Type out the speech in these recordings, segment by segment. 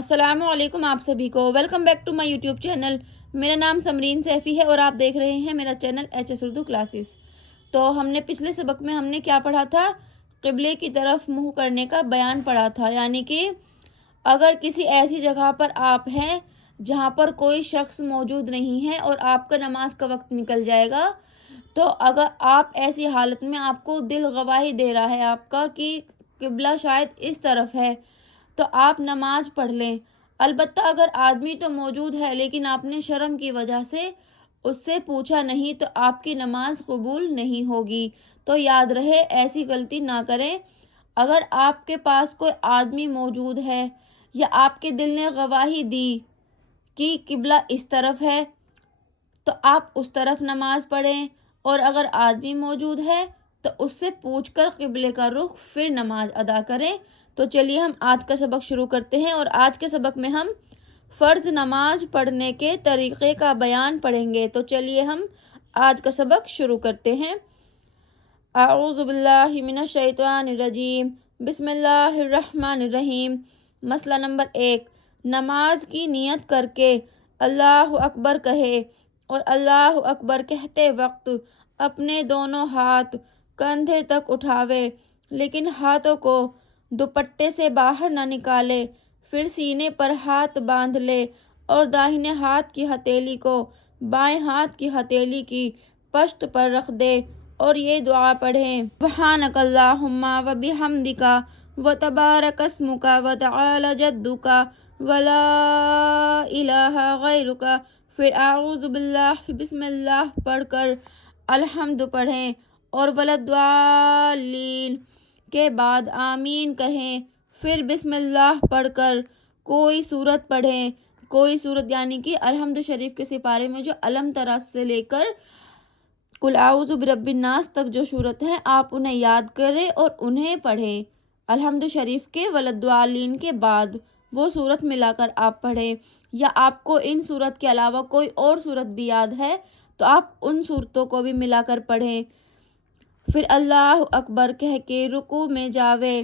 السلام علیکم آپ سبھی کو، welcome back to my YouTube channel. میرا نام سمرین سیفی ہے اور آپ دیکھ رہے ہیں میرا channel H S Urdu classes. تو ہم نے پچھلے سبق میں کیا پڑھا تھا؟ قبلے کی طرف منہ کرنے کا بیان پڑھا تھا، یعنی کہ اگر کسی ایسی جگہ پر آپ ہیں جہاں پر کوئی شخص موجود نہیں ہے اور آپ کا نماز کا وقت نکل جائے گا، تو اگر آپ ایسی حالت میں آپ کو دل گواہی دے رہا ہے آپ کا کہ قبلہ شاید اس طرف ہے، تو آپ نماز پڑھ لیں۔ البتہ اگر آدمی تو موجود ہے لیکن آپ نے شرم کی وجہ سے اس سے پوچھا نہیں تو آپ کی نماز قبول نہیں ہوگی۔ تو یاد رہے ایسی غلطی نہ کریں۔ اگر آپ کے پاس کوئی آدمی موجود ہے یا آپ کے دل نے گواہی دی کہ قبلہ اس طرف ہے تو آپ اس طرف نماز پڑھیں، اور اگر آدمی موجود ہے تو اس سے پوچھ کر قبلے کا رخ پھر نماز ادا کریں۔ تو چلیے ہم آج کا سبق شروع کرتے ہیں، اور آج کے سبق میں ہم فرض نماز پڑھنے کے طریقے کا بیان پڑھیں گے۔ تو چلیے ہم آج کا سبق شروع کرتے ہیں۔ اعوذ باللہ من الشیطان الرجیم، بسم اللہ الرحمن الرحیم۔ مسئلہ نمبر 1، نماز کی نیت کر کے اللہ اکبر کہے، اور اللہ اکبر کہتے وقت اپنے دونوں ہاتھ کندھے تک اٹھاوے، لیکن ہاتھوں کو دوپٹے سے باہر نہ نکالے۔ پھر سینے پر ہاتھ باندھ لے اور داہنے ہاتھ کی ہتھیلی کو بائیں ہاتھ کی ہتھیلی کی پشت پر رکھ دے اور یہ دعا پڑھیں: سبحانک اللہم و بحمدک و تبارک اسمک و تعالی جدک و لا الہ غیرک۔ پھر اعوذ باللہ بسم اللہ پڑھ کر الحمد پڑھیں اور وللضالین کے بعد آمین کہیں۔ پھر بسم اللہ پڑھ کر کوئی سورت پڑھیں۔ کوئی سورت یعنی کہ الحمد شریف کے سپارے میں جو الم ترا سے لے کر قل اعوذ برب الناس تک جو سورت ہیں آپ انہیں یاد کریں اور انہیں پڑھیں۔ الحمد شریف کے وللضالین کے بعد وہ سورت ملا کر آپ پڑھیں، یا آپ کو ان سورت کے علاوہ کوئی اور سورت بھی یاد ہے تو آپ ان سورتوں کو بھی ملا کر پڑھیں۔ پھر اللہ اکبر کہہ کے رکوع میں جاوے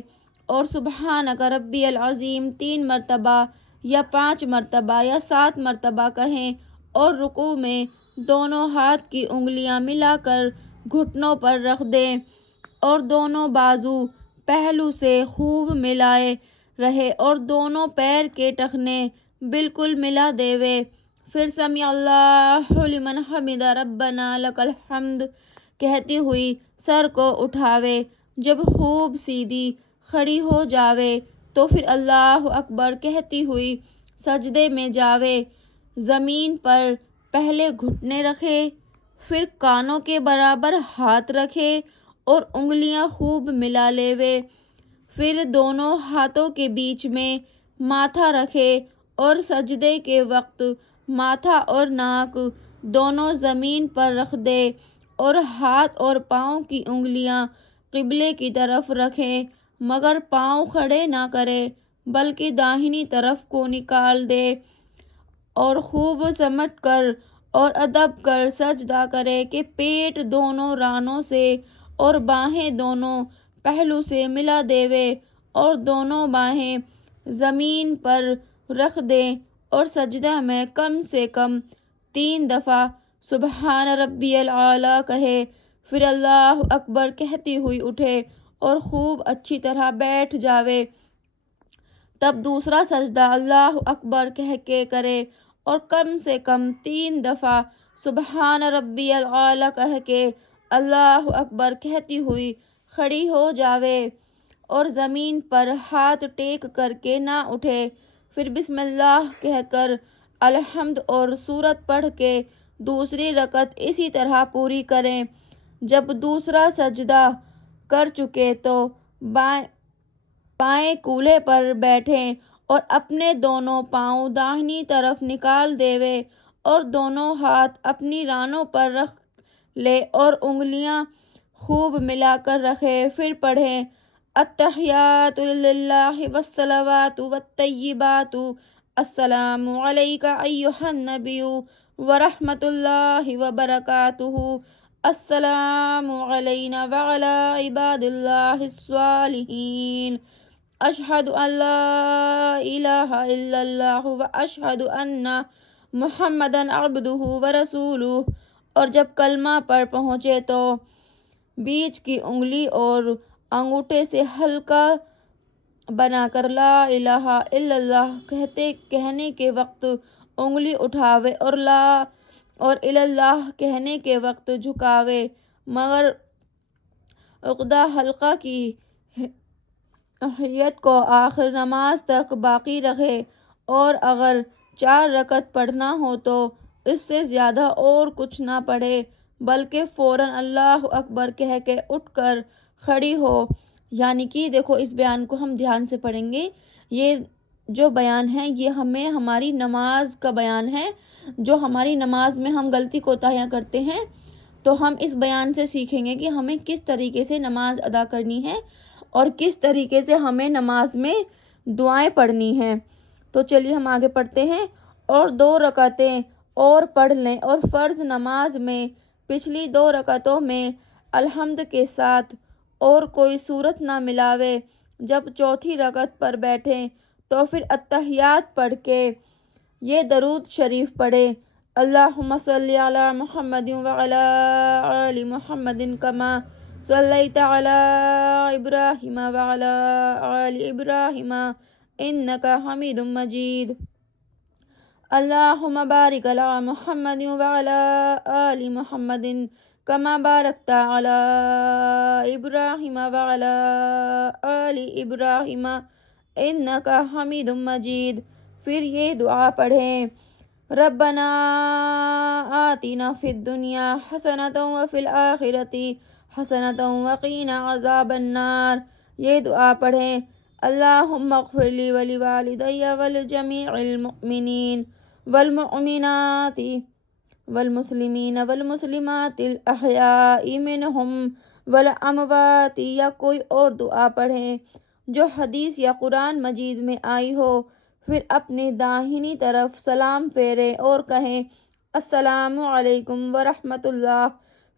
اور سبحانک ربی العظیم 3 مرتبہ یا 5 مرتبہ یا 7 مرتبہ کہیں، اور رکوع میں دونوں ہاتھ کی انگلیاں ملا کر گھٹنوں پر رکھ دیں اور دونوں بازو پہلو سے خوب ملائے رہے اور دونوں پیر کے ٹخنے بالکل ملا دیوے۔ پھر سمیع اللہ لمن حمدہ ربنا لک الحمد کہتی ہوئی سر کو اٹھاوے۔ جب خوب سیدھی کھڑی ہو جاوے تو پھر اللہ اکبر کہتی ہوئی سجدے میں جاوے۔ زمین پر پہلے گھٹنے رکھے، پھر کانوں کے برابر ہاتھ رکھے اور انگلیاں خوب ملا لیوے۔ پھر دونوں ہاتھوں کے بیچ میں ماتھا رکھے اور سجدے کے وقت ماتھا اور ناک دونوں زمین پر رکھ دے اور ہاتھ اور پاؤں کی انگلیاں قبلے کی طرف رکھیں، مگر پاؤں کھڑے نہ کرے بلکہ داہنی طرف کو نکال دے اور خوب سمٹ کر اور ادب کر سجدہ کرے کہ پیٹ دونوں رانوں سے اور باہیں دونوں پہلو سے ملا دیوے اور دونوں باہیں زمین پر رکھ دیں اور سجدہ میں کم سے کم 3 دفعہ سبحان ربی العالی کہے۔ پھر اللہ اکبر کہتی ہوئی اٹھے اور خوب اچھی طرح بیٹھ جاوے۔ تب دوسرا سجدہ اللہ اکبر کہہ کے کرے اور کم سے کم 3 دفعہ سبحان ربی العالی کہہ کے اللہ اکبر کہتی ہوئی کھڑی ہو جاوے اور زمین پر ہاتھ ٹیک کر کے نہ اٹھے۔ پھر بسم اللہ کہہ کر الحمد اور سورت پڑھ کے دوسری رکعت اسی طرح پوری کریں۔ جب دوسرا سجدہ کر چکے تو بائیں کولہے پر بیٹھیں اور اپنے دونوں پاؤں داہنی طرف نکال دیوے اور دونوں ہاتھ اپنی رانوں پر رکھ لے اور انگلیاں خوب ملا کر رکھے۔ پھر پڑھیں: التحیات للہ والصلوات والطیبات السلام علیک ایھا النبی ورحمۃ اللہ وبرکاتہ، السلام علینا وعلی عباد اللہ الصالحین، اشہد ان لا الہ الا اللہ و اشہد ان محمدن عبدہ و رسولہ، اور جب کلمہ پر پہنچے تو بیچ کی انگلی اور انگوٹھے سے ہلکا بنا کر لا الہ الا اللہ کہنے کے وقت انگلی اٹھاوے اور الا اللہ کہنے کے وقت جھکاوے، مگر عقدہ حلقہ کی حیت کو آخر نماز تک باقی رکھے، اور اگر 4 رکعت پڑھنا ہو تو اس سے زیادہ اور کچھ نہ پڑھے، بلکہ فوراً اللہ اکبر کہہ کے اٹھ کر کھڑی ہو۔ یعنی کہ دیکھو، اس بیان کو ہم دھیان سے پڑھیں گے۔ یہ جو بیان ہے یہ ہمیں ہماری نماز کا بیان ہے، جو ہماری نماز میں ہم غلطی کوتاہیاں کرتے ہیں، تو ہم اس بیان سے سیکھیں گے کہ ہمیں کس طریقے سے نماز ادا کرنی ہے اور کس طریقے سے ہمیں نماز میں دعائیں پڑھنی ہیں۔ تو چلیے ہم آگے پڑھتے ہیں۔ اور 2 رکعتیں اور پڑھ لیں، اور فرض نماز میں پچھلی 2 رکعتوں میں الحمد کے ساتھ اور کوئی صورت نہ ملاوے۔ جب چوتھی رکعت پر بیٹھیں تو پھر اتحیات پڑھ کے یہ درود شریف پڑھے: اللہم صلی علی محمد وعلی آل محمد کما صلیت علی ابراہیم وعلی آل ابراہیم انک حمید مجید۔ اللہم بارک علی محمد وعلی آل محمد کما بارکت علی ابراہیم وعلی آل ابراہیم انک حمید مجید۔ پھر یہ دعا پڑھیں: ربنا آتنا فی الدنیا حسنۃ وفی الآخرۃ حسنۃ وقنا عذاب النار۔ یہ دعا پڑھیں: اللہم اغفر لی ولوالدی ولجمیع المؤمنین والمؤمنات والمسلمین والمسلمات الاحیاء منہم والاموات، یا کوئی اور دعا پڑھیں جو حدیث یا قرآن مجید میں آئی ہو۔ پھر اپنی داہنی طرف سلام پھیریں اور کہیں: السلام علیکم ورحمۃ اللہ۔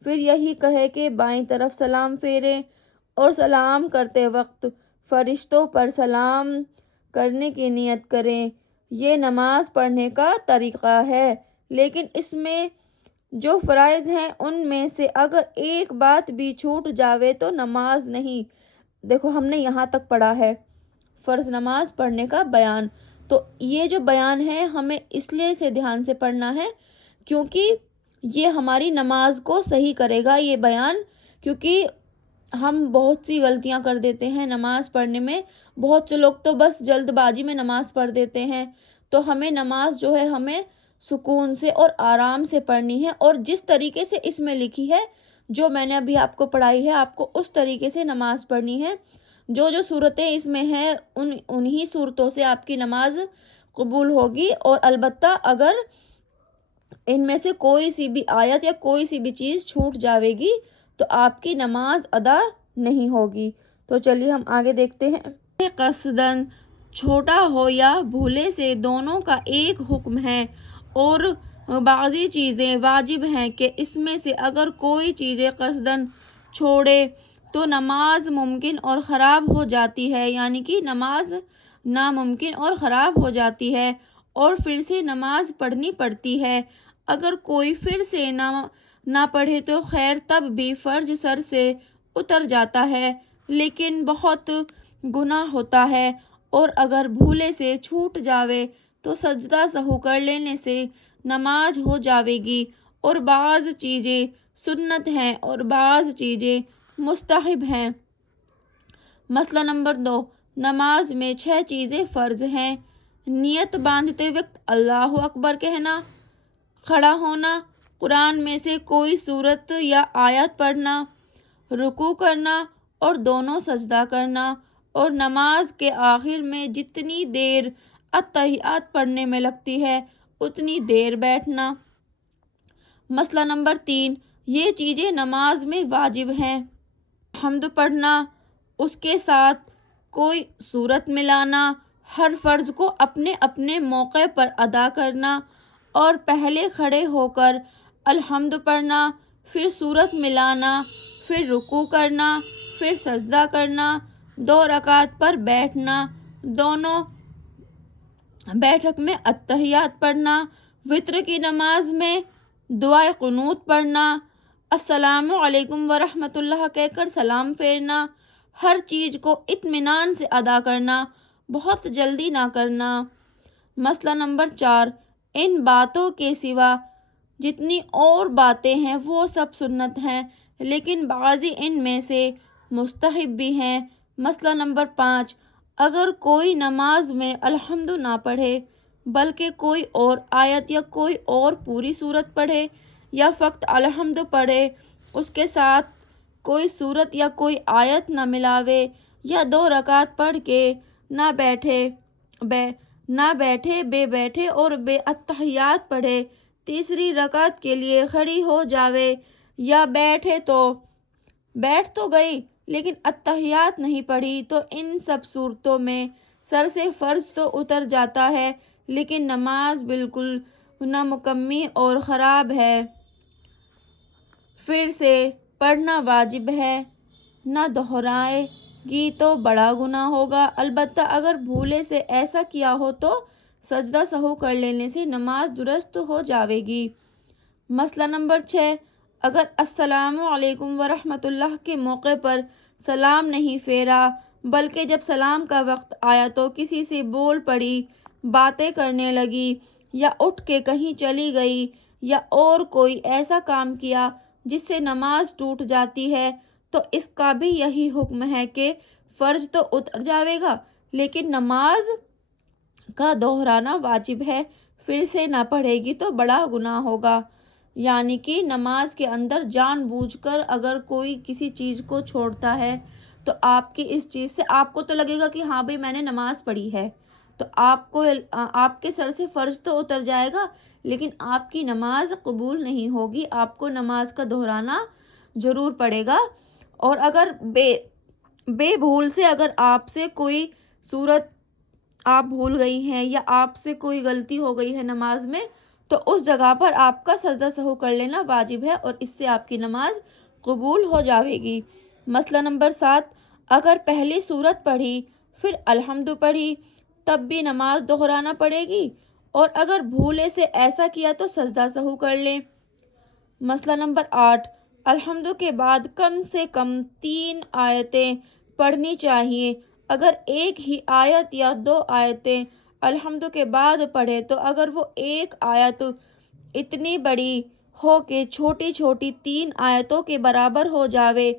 پھر یہی کہے کہ بائیں طرف سلام پھیریں اور سلام کرتے وقت فرشتوں پر سلام کرنے کی نیت کریں۔ یہ نماز پڑھنے کا طریقہ ہے، لیکن اس میں جو فرائض ہیں ان میں سے اگر ایک بات بھی چھوٹ جاوے تو نماز نہیں۔ دیکھو، ہم نے یہاں تک پڑھا ہے فرض نماز پڑھنے کا بیان۔ تو یہ جو بیان ہے ہمیں اس لیے اسے دھیان سے پڑھنا ہے کیونکہ یہ ہماری نماز کو صحیح کرے گا یہ بیان، کیونکہ ہم بہت سی غلطیاں کر دیتے ہیں نماز پڑھنے میں۔ بہت سے لوگ تو بس جلد بازی میں نماز پڑھ دیتے ہیں۔ تو ہمیں نماز جو ہے ہمیں سکون سے اور آرام سے پڑھنی ہے، اور جس طریقے سے اس میں لکھی ہے، جو میں نے ابھی آپ کو پڑھائی ہے، آپ کو اس طریقے سے نماز پڑھنی ہے۔ جو صورتیں اس میں ہیں انہی صورتوں سے آپ کی نماز قبول ہوگی، اور البتہ اگر ان میں سے کوئی سی بھی آیت یا کوئی سی بھی چیز چھوٹ جاوے گی تو آپ کی نماز ادا نہیں ہوگی۔ تو چلیے ہم آگے دیکھتے ہیں۔ قصداً چھوٹا ہو یا بھولے سے دونوں کا ایک حکم ہے، اور بعضی چیزیں واجب ہیں کہ اس میں سے اگر کوئی چیزیں قصداً چھوڑے تو نماز ممکن اور خراب ہو جاتی ہے، یعنی کہ نماز ناممکن اور خراب ہو جاتی ہے اور پھر سے نماز پڑھنی پڑتی ہے۔ اگر کوئی پھر سے نہ پڑھے تو خیر، تب بھی فرض سر سے اتر جاتا ہے، لیکن بہت گناہ ہوتا ہے۔ اور اگر بھولے سے چھوٹ جاوے تو سجدہ سہو کر لینے سے نماز ہو جاوے گی، اور بعض چیزیں سنت ہیں اور بعض چیزیں مستحب ہیں۔ مسئلہ نمبر 2، نماز میں 6 چیزیں فرض ہیں: نیت باندھتے وقت اللہ اکبر کہنا، کھڑا ہونا، قرآن میں سے کوئی سورت یا آیت پڑھنا، رکوع کرنا اور دونوں سجدہ کرنا، اور نماز کے آخر میں جتنی دیر اتحیات پڑھنے میں لگتی ہے اتنی دیر بیٹھنا۔ مسئلہ نمبر 3، یہ چیزیں نماز میں واجب ہیں: حمد پڑھنا، اس کے ساتھ کوئی سورت ملانا، ہر فرض کو اپنے اپنے موقع پر ادا کرنا، اور پہلے کھڑے ہو کر الحمد پڑھنا، پھر سورت ملانا، پھر رکوع کرنا، پھر سجدہ کرنا، 2 رکعت پر بیٹھنا، دونوں بیٹھک میں اتحیات پڑھنا، وطر کی نماز میں دعائے قنوت پڑھنا، السلام علیکم ورحمۃ اللہ کہہ کر سلام پھیرنا، ہر چیز کو اطمینان سے ادا کرنا، بہت جلدی نہ کرنا۔ مسئلہ نمبر 4، ان باتوں کے سوا جتنی اور باتیں ہیں وہ سب سنت ہیں، لیکن بعضی ان میں سے مستحب بھی ہیں۔ مسئلہ نمبر 5، اگر کوئی نماز میں الحمد نہ پڑھے بلکہ کوئی اور آیت یا کوئی اور پوری سورت پڑھے یا فقط الحمد پڑھے، اس کے ساتھ کوئی سورت یا کوئی آیت نہ ملاوے، یا 2 رکعت پڑھ کے نہ بیٹھے بے بیٹھے اور بے اتحیات پڑھے، تیسری رکعت کے لیے کھڑی ہو جاوے، یا بیٹھ تو گئی لیکن اتحیات نہیں پڑھی، تو ان سب صورتوں میں سر سے فرض تو اتر جاتا ہے لیکن نماز بالکل نامکمل اور خراب ہے۔ پھر سے پڑھنا واجب ہے، نہ دہرائے گی تو بڑا گناہ ہوگا، البتہ اگر بھولے سے ایسا کیا ہو تو سجدہ سہو کر لینے سے نماز درست ہو جاوے گی۔ مسئلہ نمبر 6، اگر السلام علیکم ورحمۃ اللہ کے موقع پر سلام نہیں پھیرا بلکہ جب سلام کا وقت آیا تو کسی سے بول پڑی، باتیں کرنے لگی، یا اٹھ کے کہیں چلی گئی، یا اور کوئی ایسا کام کیا جس سے نماز ٹوٹ جاتی ہے، تو اس کا بھی یہی حکم ہے کہ فرض تو اتر جاوے گا لیکن نماز کا دہرانا واجب ہے، پھر سے نہ پڑھے گی تو بڑا گناہ ہوگا۔ یعنی کہ نماز کے اندر جان بوجھ کر اگر کوئی کسی چیز کو چھوڑتا ہے تو آپ کی اس چیز سے آپ کو تو لگے گا کہ ہاں بھئی میں نے نماز پڑھی ہے، تو آپ کے سر سے فرض تو اتر جائے گا لیکن آپ کی نماز قبول نہیں ہوگی، آپ کو نماز کا دہرانا ضرور پڑے گا۔ اور اگر بے بھول سے اگر آپ سے کوئی صورت آپ بھول گئی ہیں یا آپ سے کوئی غلطی ہو گئی ہے نماز میں، تو اس جگہ پر آپ کا سجدہ سہو کر لینا واجب ہے اور اس سے آپ کی نماز قبول ہو جاوے گی۔ مسئلہ نمبر 7، اگر پہلی سورت پڑھی پھر الحمد پڑھی تب بھی نماز دہرانا پڑے گی، اور اگر بھولے سے ایسا کیا تو سجدہ سہو کر لیں۔ مسئلہ نمبر 8، الحمد کے بعد کم سے کم 3 آیتیں پڑھنی چاہیے، اگر ایک ہی آیت یا 2 آیتیں الحمد کے بعد پڑھے تو اگر وہ ایک آیت اتنی بڑی ہو کہ چھوٹی چھوٹی 3 آیتوں کے برابر ہو جاوے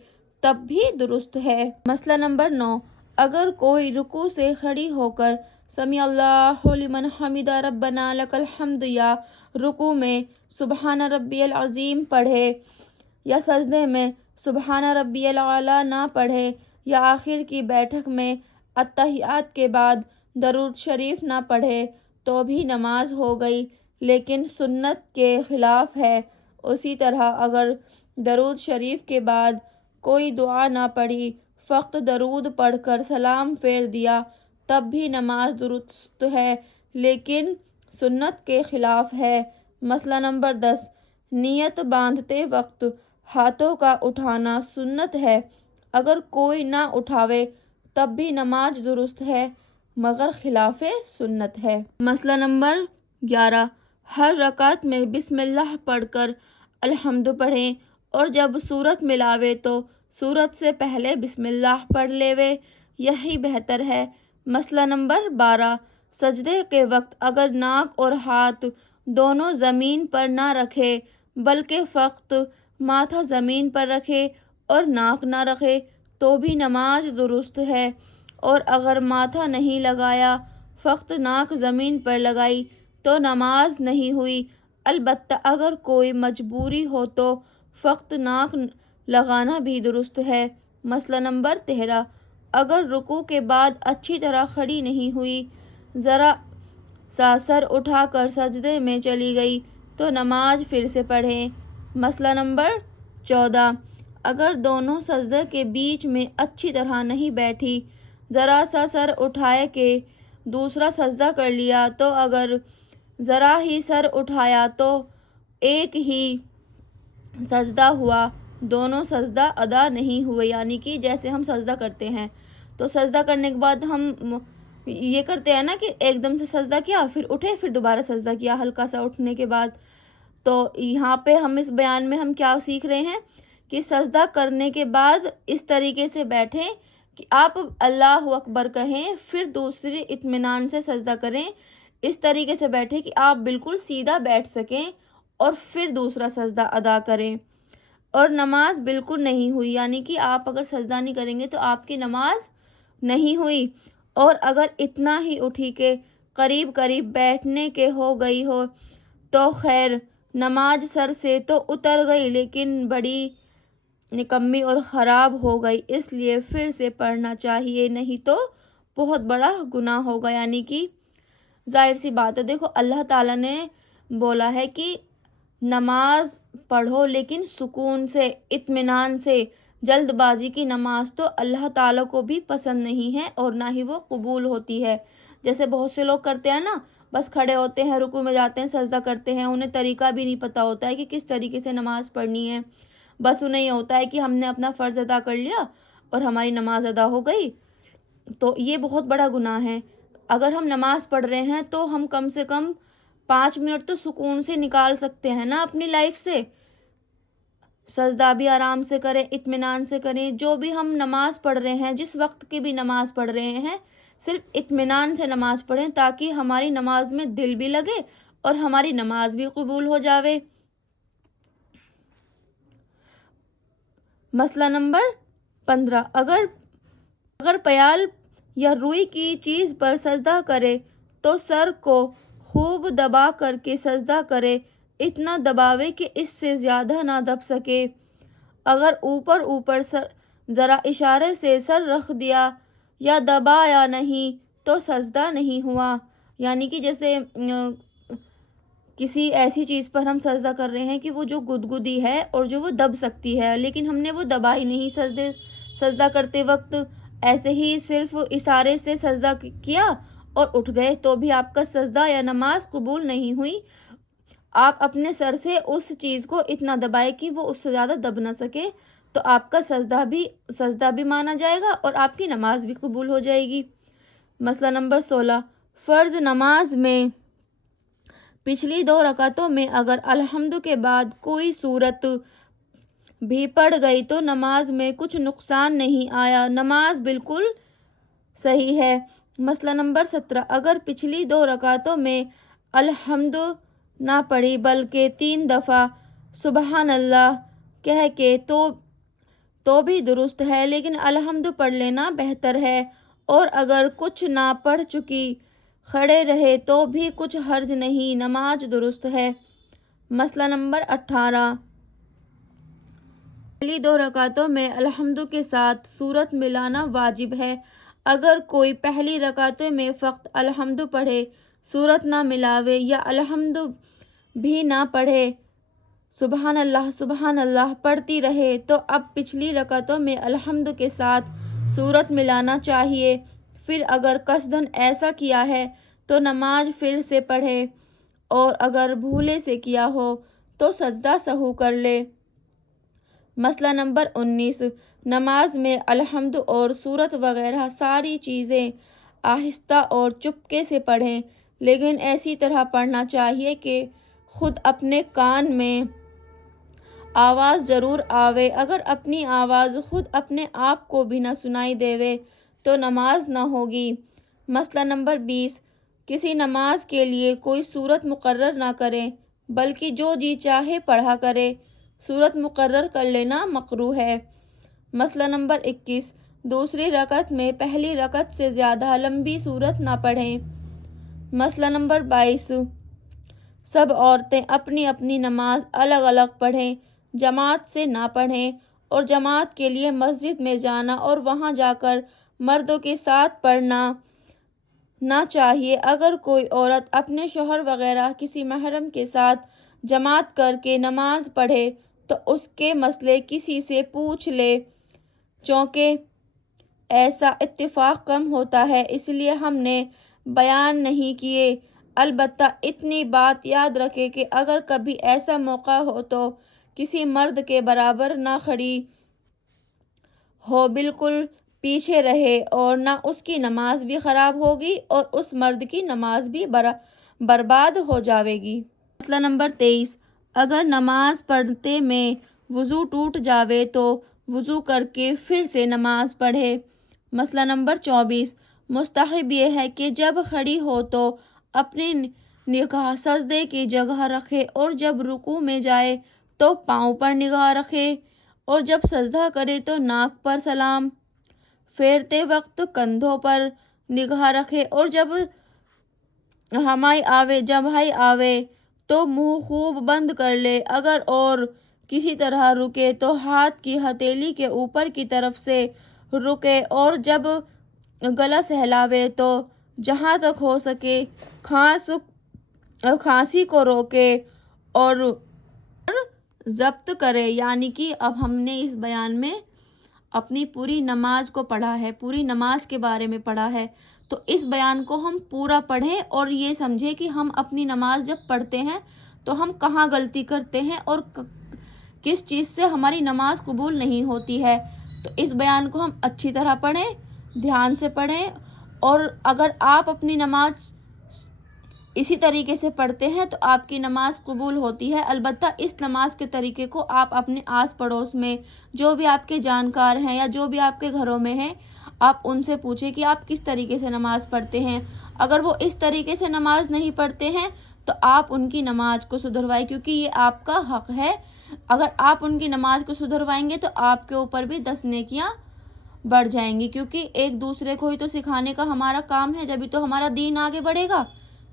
تب بھی درست ہے۔ مسئلہ نمبر 9، اگر کوئی رکوع سے کھڑی ہو کر سمیع اللہ لمن حمدہ ربنا لک الحمد یا رکوع میں سبحان ربی العظیم پڑھے یا سجدے میں سبحان ربی الاعلیٰ نہ پڑھے یا آخر کی بیٹھک میں اتحیات کے بعد درود شریف نہ پڑھے تو بھی نماز ہو گئی لیکن سنت کے خلاف ہے۔ اسی طرح اگر درود شریف کے بعد کوئی دعا نہ پڑھی، فقط درود پڑھ کر سلام پھیر دیا تب بھی نماز درست ہے لیکن سنت کے خلاف ہے۔ مسئلہ نمبر 10، نیت باندھتے وقت ہاتھوں کا اٹھانا سنت ہے، اگر کوئی نہ اٹھاوے تب بھی نماز درست ہے مگر خلاف سنت ہے۔ مسئلہ نمبر 11، ہر رکعت میں بسم اللہ پڑھ کر الحمد پڑھیں اور جب سورت ملاوے تو سورت سے پہلے بسم اللہ پڑھ لیوے، یہی بہتر ہے۔ مسئلہ نمبر 12، سجدے کے وقت اگر ناک اور ہاتھ دونوں زمین پر نہ رکھے بلکہ فقط ماتھا زمین پر رکھے اور ناک نہ رکھے تو بھی نماز درست ہے، اور اگر ماتھا نہیں لگایا فقط ناک زمین پر لگائی تو نماز نہیں ہوئی، البتہ اگر کوئی مجبوری ہو تو فقط ناک لگانا بھی درست ہے۔ مسئلہ نمبر 13، اگر رکوع کے بعد اچھی طرح کھڑی نہیں ہوئی، ذرا سا سر اٹھا کر سجدے میں چلی گئی تو نماز پھر سے پڑھیں۔ مسئلہ نمبر 14، اگر دونوں سجدے کے بیچ میں اچھی طرح نہیں بیٹھی، ذرا سا سر اٹھائے کے دوسرا سجدہ کر لیا تو اگر ذرا ہی سر اٹھایا تو ایک ہی سجدہ ہوا، دونوں سجدہ ادا نہیں ہوئے، یعنی کہ جیسے ہم سجدہ کرتے ہیں تو سجدہ کرنے کے بعد ہم یہ کرتے ہیں نا کہ ایک دم سے سجدہ کیا، پھر اٹھے، پھر دوبارہ سجدہ کیا ہلکا سا اٹھنے کے بعد۔ تو یہاں پہ ہم اس بیان میں ہم کیا سیکھ رہے ہیں کہ سجدہ کرنے کے بعد اس طریقے سے بیٹھیں کہ آپ اللہ اکبر کہیں، پھر دوسری اطمینان سے سجدہ کریں، اس طریقے سے بیٹھیں کہ آپ بالکل سیدھا بیٹھ سکیں اور پھر دوسرا سجدہ ادا کریں۔ اور نماز بالکل نہیں ہوئی، یعنی کہ آپ اگر سجدہ نہیں کریں گے تو آپ کی نماز نہیں ہوئی۔ اور اگر اتنا ہی اٹھی کہ قریب قریب بیٹھنے کے ہو گئی ہو تو خیر، نماز سر سے تو اتر گئی لیکن بڑی نکمی اور خراب ہو گئی، اس لیے پھر سے پڑھنا چاہیے، نہیں تو بہت بڑا گناہ ہوگا۔ یعنی کہ ظاہر سی بات ہے، دیکھو اللہ تعالیٰ نے بولا ہے کہ نماز پڑھو لیکن سکون سے، اطمینان سے۔ جلد بازی کی نماز تو اللہ تعالیٰ کو بھی پسند نہیں ہے اور نہ ہی وہ قبول ہوتی ہے۔ جیسے بہت سے لوگ کرتے ہیں نا، بس کھڑے ہوتے ہیں، رکوع میں جاتے ہیں، سجدہ کرتے ہیں، انہیں طریقہ بھی نہیں پتہ ہوتا ہے کہ کس طریقے سے نماز پڑھنی ہے، بس انہیں یہ ہوتا ہے کہ ہم نے اپنا فرض ادا کر لیا اور ہماری نماز ادا ہو گئی۔ تو یہ بہت بڑا گناہ ہے۔ اگر ہم نماز پڑھ رہے ہیں تو ہم کم سے کم 5 منٹ تو سکون سے نکال سکتے ہیں نا اپنی لائف سے۔ سجدہ بھی آرام سے کریں، اطمینان سے کریں۔ جو بھی ہم نماز پڑھ رہے ہیں، جس وقت کی بھی نماز پڑھ رہے ہیں، صرف اطمینان سے نماز پڑھیں تاکہ ہماری نماز میں دل بھی لگے اور ہماری نماز بھی قبول ہو جاوے۔ مسئلہ نمبر 15، اگر پیال یا روئی کی چیز پر سجدہ کرے تو سر کو خوب دبا کر کے سجدہ کرے، اتنا دباوے کہ اس سے زیادہ نہ دب سکے۔ اگر اوپر ذرا اشارے سے سر رکھ دیا یا دبایا نہیں تو سجدہ نہیں ہوا۔ یعنی کہ جیسے کسی ایسی چیز پر ہم سجدہ کر رہے ہیں کہ وہ جو گدگدی ہے اور جو وہ دب سکتی ہے، لیکن ہم نے وہ دبائی نہیں سجدہ کرتے وقت، ایسے ہی صرف اشارے سے سجدہ کیا اور اٹھ گئے، تو بھی آپ کا سجدہ یا نماز قبول نہیں ہوئی۔ آپ اپنے سر سے اس چیز کو اتنا دبائے کہ وہ اس سے زیادہ دب نہ سکے، تو آپ کا سجدہ بھی مانا جائے گا اور آپ کی نماز بھی قبول ہو جائے گی۔ مسئلہ نمبر 16، فرض نماز میں پچھلی 2 رکعتوں میں اگر الحمد کے بعد کوئی سورت بھی پڑ گئی تو نماز میں کچھ نقصان نہیں آیا، نماز بالکل صحیح ہے۔ مسئلہ نمبر 17، اگر پچھلی 2 رکعتوں میں الحمد نہ پڑھی بلکہ 3 دفعہ سبحان اللہ کہہ کے تو بھی درست ہے، لیکن الحمد پڑھ لینا بہتر ہے، اور اگر کچھ نہ پڑھ چکی کھڑے رہے تو بھی کچھ حرج نہیں، نماز درست ہے۔ مسئلہ نمبر 18، پہلی 2 رکعتوں میں الحمد کے ساتھ سورت ملانا واجب ہے۔ اگر کوئی پہلی رکعتوں میں فقط الحمد پڑھے، سورت نہ ملاوے یا الحمد بھی نہ پڑھے، سبحان اللہ پڑھتی رہے، تو اب پچھلی رکعتوں میں الحمد کے ساتھ سورت ملانا چاہیے۔ پھر اگر قصداً ایسا کیا ہے تو نماز پھر سے پڑھے، اور اگر بھولے سے کیا ہو تو سجدہ سہو کر لے۔ مسئلہ نمبر 19، نماز میں الحمد اور سورت وغیرہ ساری چیزیں آہستہ اور چپکے سے پڑھیں، لیکن ایسی طرح پڑھنا چاہیے کہ خود اپنے کان میں آواز ضرور آوے۔ اگر اپنی آواز خود اپنے آپ کو بھی نہ سنائی دیوے تو نماز نہ ہوگی۔ مسئلہ نمبر 20، کسی نماز کے لیے کوئی سورت مقرر نہ کریں بلکہ جو جی چاہے پڑھا کرے، سورت مقرر کر لینا مکروہ ہے۔ مسئلہ نمبر 21، دوسری رکعت میں پہلی رکعت سے زیادہ لمبی سورت نہ پڑھیں۔ مسئلہ نمبر 22، سب عورتیں اپنی اپنی نماز الگ الگ پڑھیں، جماعت سے نہ پڑھیں، اور جماعت کے لیے مسجد میں جانا اور وہاں جا کر مردوں کے ساتھ پڑھنا نہ چاہیے۔ اگر کوئی عورت اپنے شوہر وغیرہ کسی محرم کے ساتھ جماعت کر کے نماز پڑھے تو اس کے مسئلے کسی سے پوچھ لے، چونکہ ایسا اتفاق کم ہوتا ہے، اس لیے ہم نے بیان نہیں کیے۔ البتہ اتنی بات یاد رکھے کہ اگر کبھی ایسا موقع ہو تو کسی مرد کے برابر نہ کھڑی ہو، بالکل پیچھے رہے اور نہ اس کی نماز بھی خراب ہوگی اور اس مرد کی نماز بھی برباد ہو جاوے گی۔ مسئلہ نمبر 23، اگر نماز پڑھتے میں وضو ٹوٹ جاوے تو وضو کر کے پھر سے نماز پڑھے۔ مسئلہ نمبر 24، مستحب یہ ہے کہ جب کھڑی ہو تو اپنے نگاہ سجدے کی جگہ رکھے اور جب رکوع میں جائے تو پاؤں پر نگاہ رکھے اور جب سجدہ کرے تو ناک پر سلام پھیرتے وقت کندھوں پر نگاہ رکھے اور جب ہمائی آوے تو منہ خوب بند کر لے۔ اگر اور کسی طرح رکے تو ہاتھ کی ہتھیلی کے اوپر کی طرف سے رکے اور جب گلا سہلاوے تو جہاں تک ہو سکے کھانسی کو روکے اور ضبط کرے۔ یعنی کہ اب ہم نے اس بیان میں اپنی پوری نماز کو پڑھا ہے، پوری نماز کے بارے میں پڑھا ہے، تو اس بیان کو ہم پورا پڑھیں اور یہ سمجھیں کہ ہم اپنی نماز جب پڑھتے ہیں تو ہم کہاں غلطی کرتے ہیں اور کس چیز سے ہماری نماز قبول نہیں ہوتی ہے۔ تو اس بیان کو ہم اچھی طرح پڑھیں، دھیان سے پڑھیں، اور اگر آپ اپنی نماز اسی طریقے سے پڑھتے ہیں تو آپ کی نماز قبول ہوتی ہے۔ البتہ اس نماز کے طریقے کو آپ اپنے آس پڑوس میں جو بھی آپ کے جانکار ہیں یا جو بھی آپ کے گھروں میں ہیں، آپ ان سے پوچھیں کہ آپ کس طریقے سے نماز پڑھتے ہیں۔ اگر وہ اس طریقے سے نماز نہیں پڑھتے ہیں تو آپ ان کی نماز کو سدھروائیں، کیونکہ یہ آپ کا حق ہے۔ اگر آپ ان کی نماز کو سدھروائیں گے تو آپ کے اوپر بھی 10 نیکیاں بڑھ جائیں گی، کیونکہ ایک دوسرے کو ہی تو سکھانے کا ہمارا کام ہے، جبھی تو ہمارا دین آگے بڑھے گا۔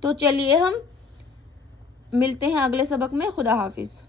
تو چلیے ہم ملتے ہیں اگلے سبق میں۔ خدا حافظ۔